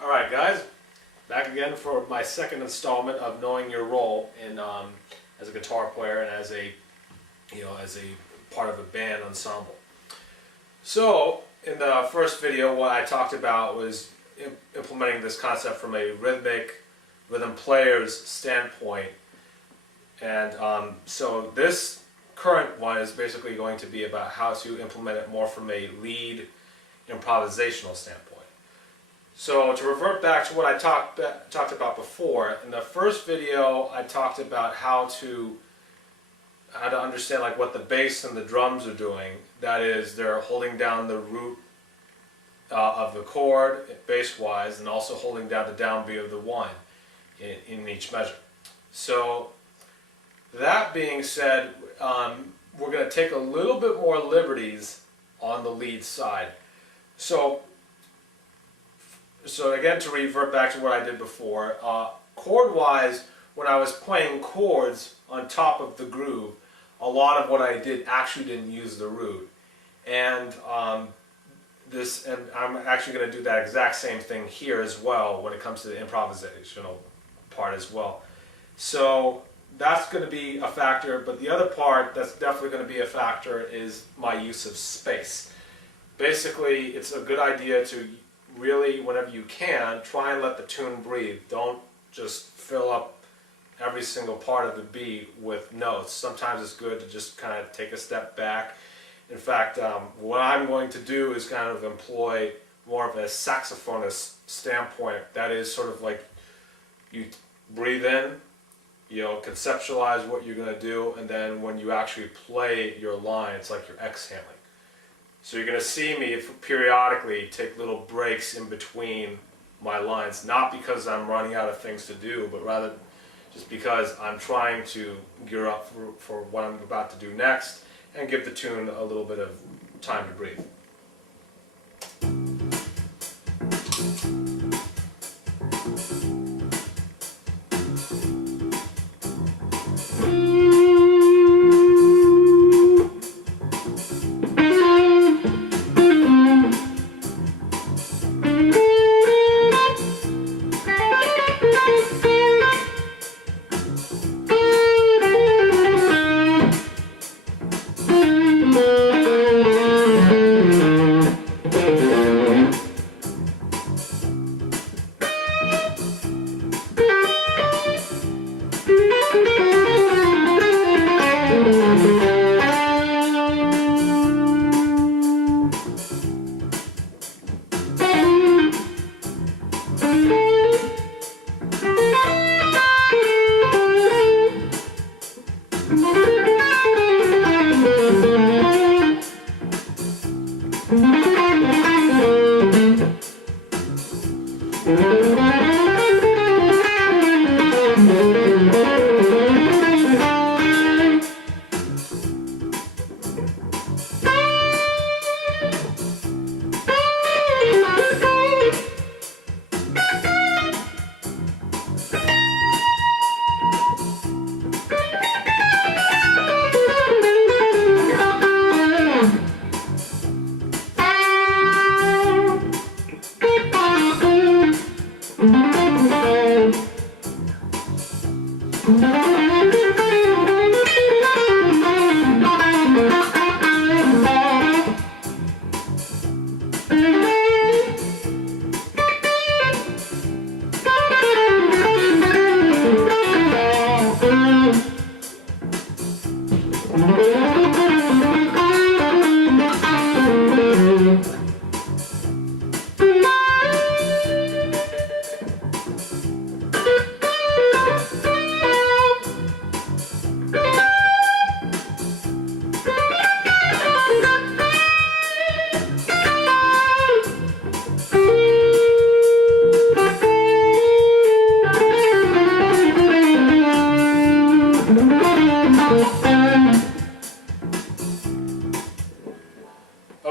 Alright guys, back again for my second installment of knowing your role in as a guitar player and as a part of a band ensemble. So in the first video what I talked about was implementing this concept from a rhythm player's standpoint, and so this current one is basically going to be about how to implement it more from a lead improvisational standpoint. So to revert back to what I talked about before, in the first video I talked about how to understand like what the bass and the drums are doing. That is, they're holding down the root of the chord bass-wise, and also holding down the downbeat of the one in each measure. So that being said, we're going to take a little bit more liberties on the lead side. So again, to revert back to what I did before, chord-wise, when I was playing chords on top of the groove, a lot of what I did actually didn't use the root. And I'm actually going to do that exact same thing here as well when it comes to the improvisational part as well. So that's going to be a factor, but the other part that's definitely going to be a factor is my use of space. Basically, it's a good idea to really, whenever you can, try and let the tune breathe. Don't just fill up every single part of the beat with notes. Sometimes it's good to just kind of take a step back. In fact, what I'm going to do is kind of employ more of a saxophonist standpoint. That is sort of like you breathe in, conceptualize what you're going to do, and then when you actually play your line, it's like you're exhaling. So you're going to see me periodically take little breaks in between my lines, not because I'm running out of things to do, but rather just because I'm trying to gear up for what I'm about to do next and give the tune a little bit of time to breathe.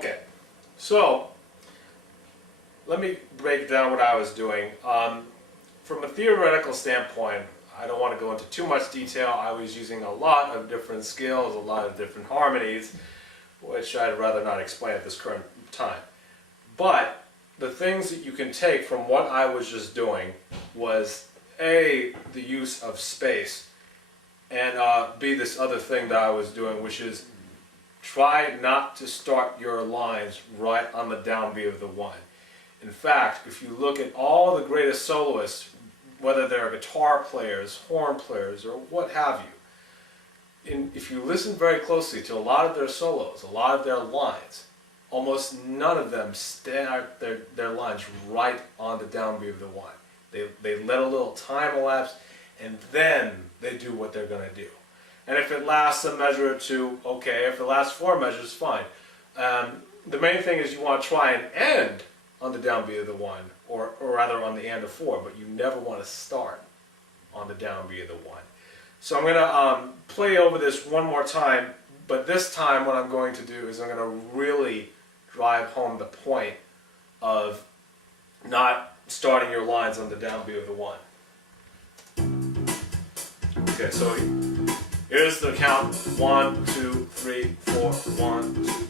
Okay, so let me break down what I was doing. From a theoretical standpoint, I don't want to go into too much detail. I was using a lot of different scales, a lot of different harmonies, which I'd rather not explain at this current time. But the things that you can take from what I was just doing was A, the use of space, and B, this other thing that I was doing, which is try not to start your lines right on the downbeat of the one. In fact, if you look at all the greatest soloists, whether they're guitar players, horn players, or what have you, if you listen very closely to a lot of their solos, a lot of their lines, almost none of them start their lines right on the downbeat of the one. They let a little time elapse, and then they do what they're going to do. And if it lasts a measure or two, okay. If it lasts 4 measures, fine. The main thing is you want to try and end on the downbeat of the one, or rather on the end of 4, but you never want to start on the downbeat of the one. So I'm going to play over this one more time, but this time what I'm going to do is I'm going to really drive home the point of not starting your lines on the downbeat of the one. Okay, so here's the count. 1, 2, 3, 4, 1, 2.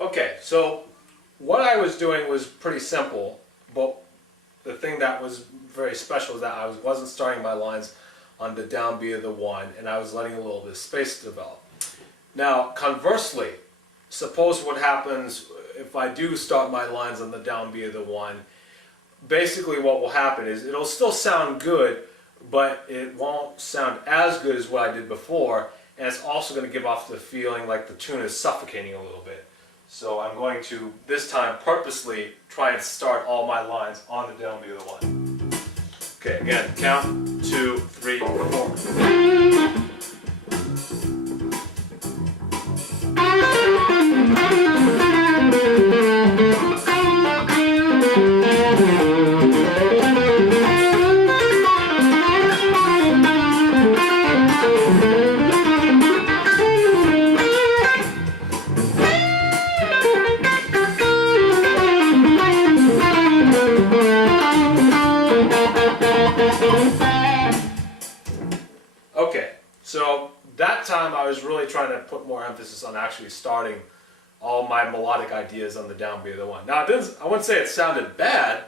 Okay, so what I was doing was pretty simple, but the thing that was very special is that I wasn't starting my lines on the downbeat of the one, and I was letting a little bit of space develop. Now, conversely, suppose what happens if I do start my lines on the downbeat of the one. Basically what will happen is it'll still sound good, but it won't sound as good as what I did before, and it's also going to give off the feeling like the tune is suffocating a little bit. So I'm going to, this time, purposely try and start all my lines on the downbeat of the one. Okay, again, count, 2, 3, 4. Okay, so that time I was really trying to put more emphasis on actually starting all my melodic ideas on the downbeat of the one. Now, I wouldn't say it sounded bad,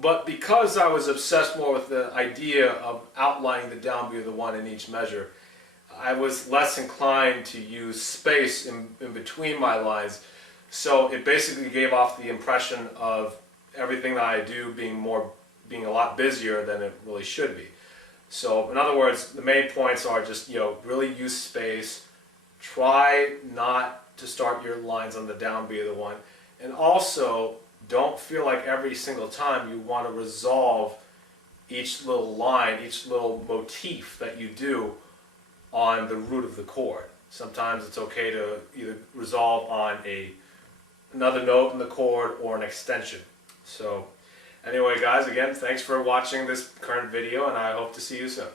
but because I was obsessed more with the idea of outlining the downbeat of the one in each measure, I was less inclined to use space in between my lines, so it basically gave off the impression of everything that I do being a lot busier than it really should be. So, in other words, the main points are just, really use space, try not to start your lines on the downbeat of the one, and also don't feel like every single time you want to resolve each little line, each little motif that you do on the root of the chord. Sometimes it's okay to either resolve on another note in the chord or an extension. So, anyway guys, again, thanks for watching this current video, and I hope to see you soon.